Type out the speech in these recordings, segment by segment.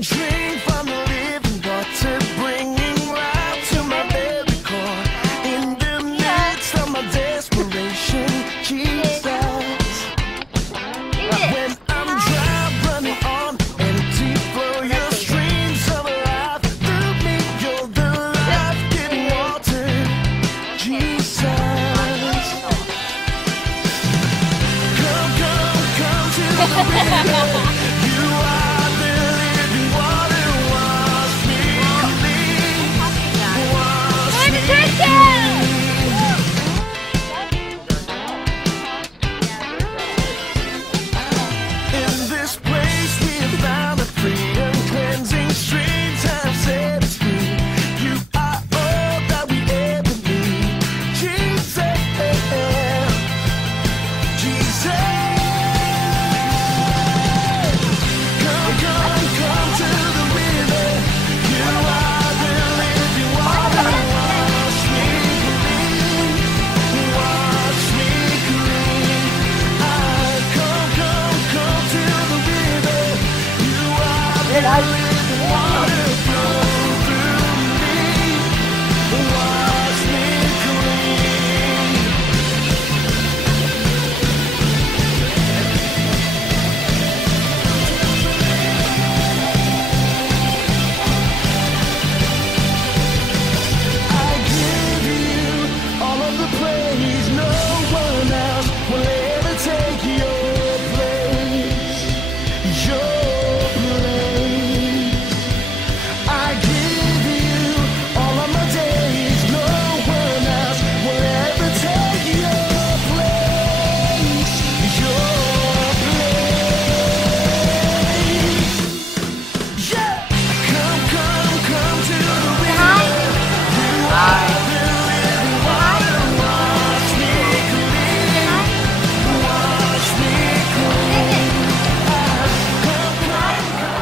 drink from the living water, bringing life to my very core. In the midst of my desperation, Jesus. When I'm dry, running on empty, flow your streams of life through me. You're the life-giving water, Jesus. Come, come, come to the river. You are the living water. Wash me clean. Wash me clean. In this place we have found the freedom, cleansing streams have set us free. You are all that we ever need, Jesus, Jesus. Come, come, come to the river. You are the living water. Wash me clean, wash me clean. Come, come, come to the river. You are the living water. Flow through me, wash me clean. I give you all of the praise. No one else will ever take your place. Your place. I give you all of my days. No one else will ever take your place. Your place. Yeah. Come, come, come to the river. You are the living water. Wash me clean. Wash me clean. Come, come,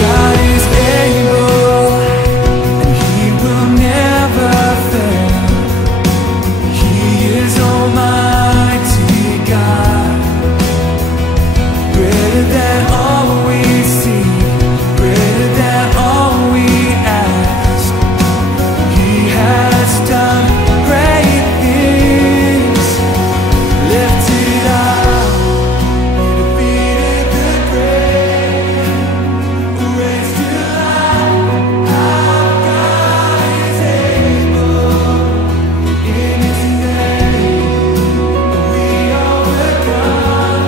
God is able, and He will never fail. He is Almighty God, greater than all we see, greater than all we ask. He has done great things, lifted up, He defeated the grave. Raised to life, our God is able. In His name, we overcome.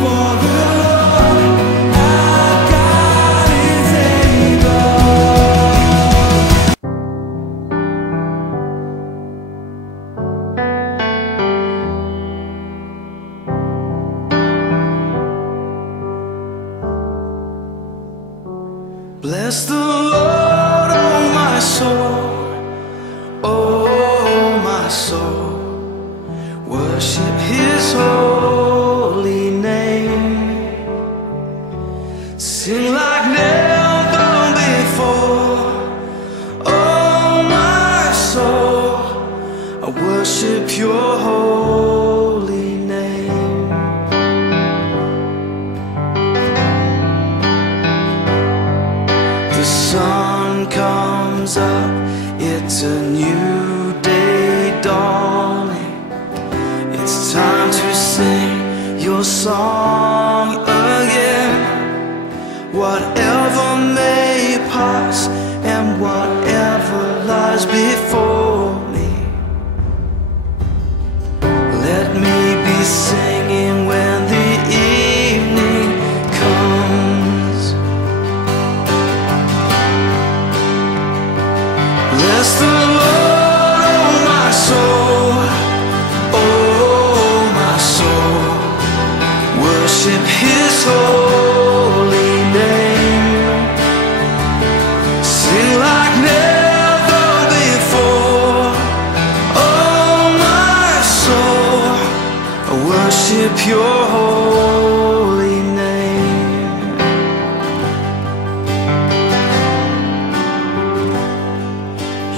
For the Lord, our God is able. Bless the Lord, oh my soul, oh my soul. Worship His holy name. Sing like never before, oh my soul. I worship Your holy name. The sun comes up, it's a new day dawning. It's time to sing your song again. Whatever may pass and whatever lies before me, let me be singing when the evening comes. Bless the Lord, oh my soul, oh my soul. Worship His holy name. Sing like never before, oh my soul. Worship Your holy name.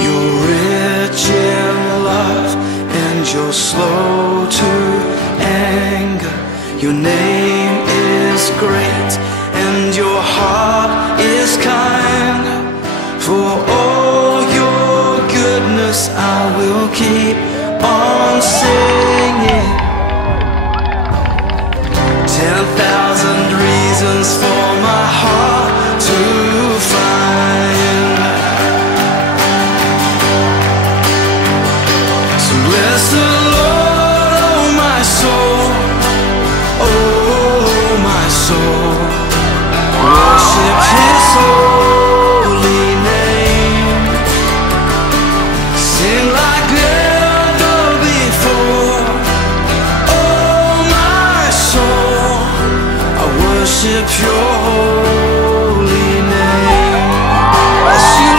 You're rich in love and you're slow to anger. Your name is great and your heart is kind. For all your goodness I will keep on singing. 10,000 reasons for my heart to find. So bless the Lord, oh my soul, oh my soul. Worship His holy name. Sing like never before, oh my soul. I worship Your holy name. Bless You,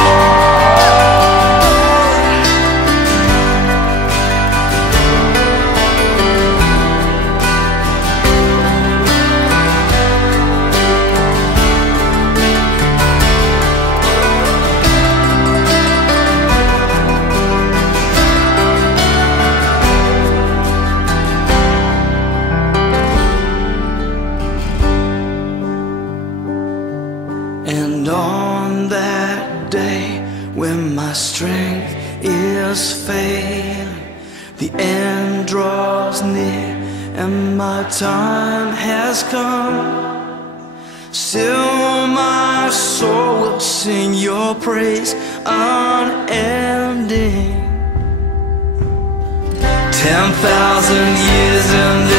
and on that day when my strength is failing, the end draws near and my time has come, still my soul will sing Your praise unending. 10,000 years and